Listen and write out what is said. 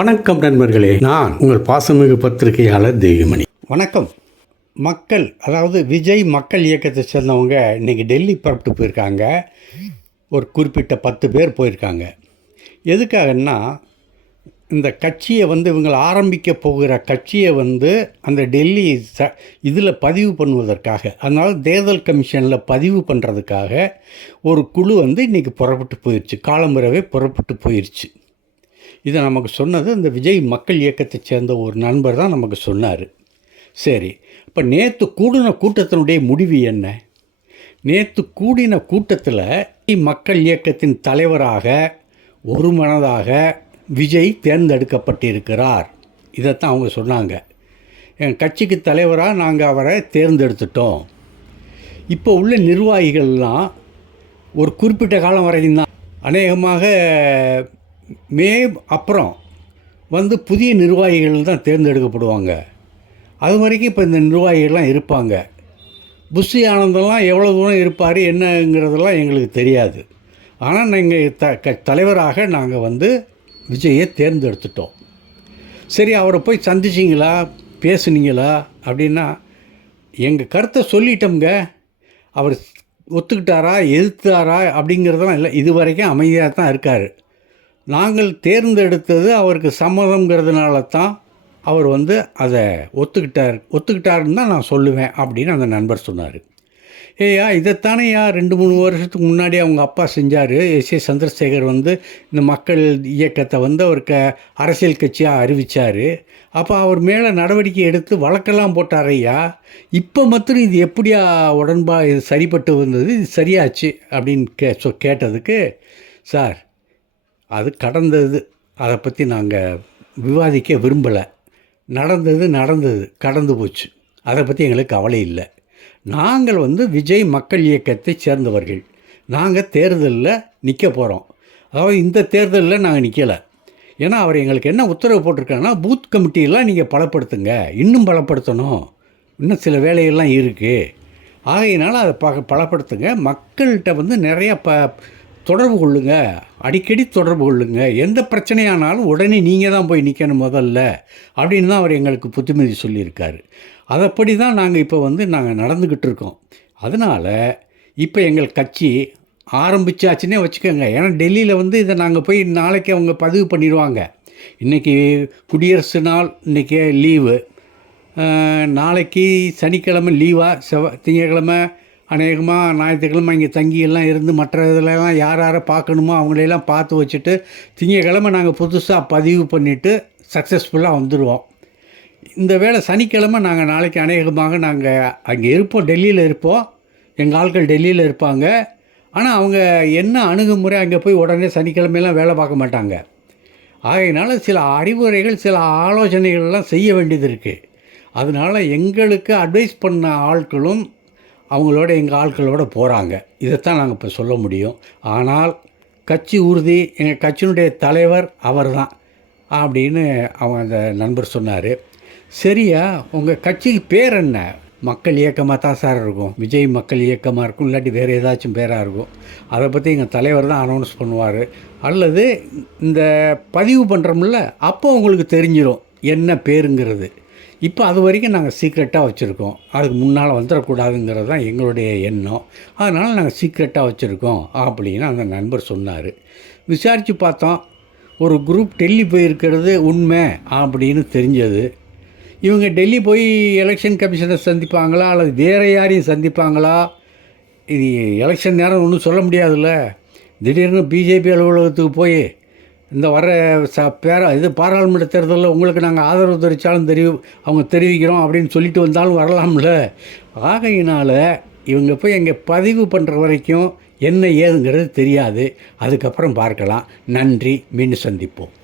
வணக்கம் நண்பர்களே நான் உங்கள் பாசமிகு பத்திரிகையாளர் தேவிமணி. வணக்கம். மக்கள் அதாவது விஜய் மக்கள் இயக்கத்தை சேர்ந்தவங்க இன்றைக்கி டெல்லி புறப்பட்டு போயிருக்காங்க. ஒரு குறிப்பிட்ட பத்து பேர் போயிருக்காங்க. எதுக்காகன்னா இந்த கட்சியை வந்து இவங்க ஆரம்பிக்க போகிற கட்சியை வந்து அந்த டெல்லி ச இதில் பதிவு பண்ணுவதற்காக அதனால் தேர்தல் கமிஷனில் பதிவு பண்ணுறதுக்காக ஒரு குழு வந்து இன்றைக்கி புறப்பட்டு போயிடுச்சு காலம்புறவே புறப்பட்டு போயிடுச்சு இதை நமக்கு சொன்னது இந்த விஜய் மக்கள் இயக்கத்தை சேர்ந்த ஒரு நண்பர் தான் நமக்கு சொன்னார். சரி இப்போ நேற்று கூடின கூட்டத்தினுடைய முடிவு என்ன? நேற்று கூடின கூட்டத்தில் மக்கள் இயக்கத்தின் தலைவராக ஒரு மனதாக விஜய் தேர்ந்தெடுக்கப்பட்டிருக்கிறார். இதைத்தான் அவங்க சொன்னாங்க. என் கட்சிக்கு தலைவராக நாங்கள் அவரை தேர்ந்தெடுத்துட்டோம். இப்போ உள்ள நிர்வாகிகள்லாம் ஒரு குறிப்பிட்ட காலம் வரைக்கும் தான் அநேகமாக மே அப்புறம் வந்து புதிய நிர்வாகிகள் தான் தேர்ந்தெடுக்கப்படுவாங்க. அது வரைக்கும் இப்போ இந்த நிர்வாகிகள்லாம் இருப்பாங்க. புஷி ஆனந்தெல்லாம் எவ்வளோ தூரம் இருப்பார் என்னங்கிறதெல்லாம் எங்களுக்கு தெரியாது. ஆனால் நாங்கள் த க தலைவராக நாங்கள் வந்து விஜயை தேர்ந்தெடுத்துட்டோம். சரி அவரை போய் சந்திச்சிங்களா? பேசுனீங்களா? அப்படின்னா எங்கள் கருத்தை சொல்லிட்டோம்ங்க. அவர் ஒத்துக்கிட்டாரா எதிர்த்தாரா அப்படிங்கிறதெல்லாம் இல்லை. இது வரைக்கும் அமைதியாக தான் இருக்கார். நாங்கள் தேர்ந்தெடுத்தது அவருக்கு சம்மதங்கிறதுனால தான் அவர் வந்து அதை ஒத்துக்கிட்டார். ஒத்துக்கிட்டாருன்னு தான் நான் சொல்லுவேன் அப்படின்னு அந்த நண்பர் சொன்னார். ஏய்யா இதைத்தானேயா ரெண்டு மூணு வருஷத்துக்கு முன்னாடி அவங்க அப்பா செஞ்சார். எஸ் ஏ சந்திரசேகர் வந்து இந்த மக்கள் இயக்கத்தை வந்து அவர் க அரசியல் கட்சியாக அறிவித்தார் அப்போ அவர் மேலே நடவடிக்கை எடுத்து வழக்கெல்லாம் போட்டார் ஐயா இப்போ மாத்திரம் இது எப்படியா உடன்பா இது சரிப்பட்டு வந்தது? இது சரியாச்சு அப்படின்னு கே சொ கேட்டதுக்கு சார் அது கடந்தது. அதை பற்றி நாங்கள் விவாதிக்க விரும்பலை. நடந்தது நடந்தது கடந்து போச்சு. அதை பற்றி எங்களுக்கு கவலை இல்லை. நாங்கள் வந்து விஜய் மக்கள் இயக்கத்தை சேர்ந்தவர்கள். நாங்கள் தேர்தலில் நிற்க போகிறோம் அதாவது இந்த தேர்தலில் நாங்கள் நிற்கலை ஏன்னா அவர் எங்களுக்கு என்ன உத்தரவு போட்டிருக்காங்கன்னா பூத் கமிட்டியெல்லாம் நீங்கள் பலப்படுத்துங்க. இன்னும் பலப்படுத்தணும். இன்னும் சில வேலையெல்லாம் இருக்குது ஆகையினால அதை ப பலப்படுத்துங்க. மக்கள்கிட்ட வந்து நிறையா ப தொடர்பு கொள்ளுங்க. அடிக்கடி தொடர்பு கொள்ளுங்க. எந்த பிரச்சனையானாலும் உடனே நீங்கள் தான் போய் நிற்கணும் முதல்ல அப்படின்னு தான் அவர் எங்களுக்கு புத்திமதி சொல்லியிருக்காரு. அதைப்படி தான் நாங்கள் இப்போ வந்து நாங்கள் நடந்துக்கிட்டு இருக்கோம். அதனால் இப்போ எங்கள் கட்சி ஆரம்பிச்சாச்சுன்னே வச்சுக்கோங்க. ஏன்னா டெல்லியில் வந்து இதை நாங்கள் போய் நாளைக்கு அவங்க பதிவு பண்ணிடுவாங்க. இன்றைக்கி குடியரசு நாள் இன்றைக்கி லீவு. நாளைக்கு சனிக்கிழமை லீவாக செவ திங்கக்கிழமை அநேகமாக ஞாயிற்றுக்கிழமை இங்கே தங்கியெல்லாம் இருந்து மற்ற இதிலலாம் யார் யாரை பார்க்கணுமோ அவங்களையெல்லாம் பார்த்து வச்சுட்டு திங்கக்கிழமை நாங்கள் புதுசாக பதிவு பண்ணிவிட்டு சக்ஸஸ்ஃபுல்லாக வந்துடுவோம் இந்த வேளை சனிக்கிழமை நாங்கள் நாளைக்கு அநேகமாக நாங்கள் அங்கே இருப்போம் டெல்லியில் இருப்போம். எங்கள் ஆட்கள் டெல்லியில் இருப்பாங்க. ஆனால் அவங்க என்ன அணுகுமுறை அங்கே போய் உடனே சனிக்கிழமையெல்லாம் வேலை பார்க்க மாட்டாங்க. ஆகையினால சில அறிவுரைகள் சில ஆலோசனைகள்லாம் செய்ய வேண்டியது இருக்குது அதனால் எங்களுக்கு அட்வைஸ் பண்ண ஆட்களும் அவங்களோட எங்கள் ஆட்களோட போகிறாங்க இதைத்தான் நாங்கள் இப்போ சொல்ல முடியும். ஆனால் கட்சி உறுதி எங்கள் கட்சியினுடைய தலைவர் அவர் தான் அப்படின்னு அவங்க அந்த நண்பர் சொன்னார். சரியா? உங்கள் கட்சிக்கு பேர் என்ன? மக்கள் இயக்கமாக தான் சார் இருக்கும். விஜய் மக்கள் இயக்கமாக இருக்கும். இல்லாட்டி வேறு ஏதாச்சும் பேராக இருக்கும். அதை பற்றி எங்கள் தலைவர் தான் அனௌன்ஸ் பண்ணுவார். அல்லது இந்த பதிவு பண்ணுறோம்ல அப்போ உங்களுக்கு தெரிஞ்சிடும் என்ன பேருங்கிறது. இப்போ அது வரைக்கும் நாங்கள் சீக்ரெட்டாக வச்சுருக்கோம். அதுக்கு முன்னால் வந்துடக்கூடாதுங்கிறது தான் எங்களுடைய எண்ணம். அதனால் நாங்கள் சீக்ரெட்டாக வச்சுருக்கோம் அப்படின்னு அந்த நண்பர் சொன்னார். விசாரித்து பார்த்தோம். ஒரு குரூப் டெல்லி போயிருக்கிறது உண்மை அப்படின்னு தெரிஞ்சது. இவங்க டெல்லி போய் எலெக்ஷன் கமிஷனை சந்திப்பாங்களா அல்லது வேறு யாரையும் சந்திப்பாங்களா? இது எலெக்ஷன் நேரம் ஒன்றும் சொல்ல முடியாதுல்ல. திடீர்னு பிஜேபி அலுவலகத்துக்கு போய் இந்த வர ச பேர இது பாராளுமன்ற தேர்தலில் உங்களுக்கு நாங்கள் ஆதரவு தெரிவித்தாலும் தெரிவி அவங்க தெரிவிக்கிறோம் அப்படின்னு சொல்லிட்டு வந்தாலும் வரலாம்ல. ஆகையினால் இவங்க போய் எங்கே பதிவு பண்ணுற வரைக்கும் என்ன ஏதுங்கிறது தெரியாது. அதுக்கப்புறம் பார்க்கலாம். நன்றி. மீண்டும் சந்திப்போம்.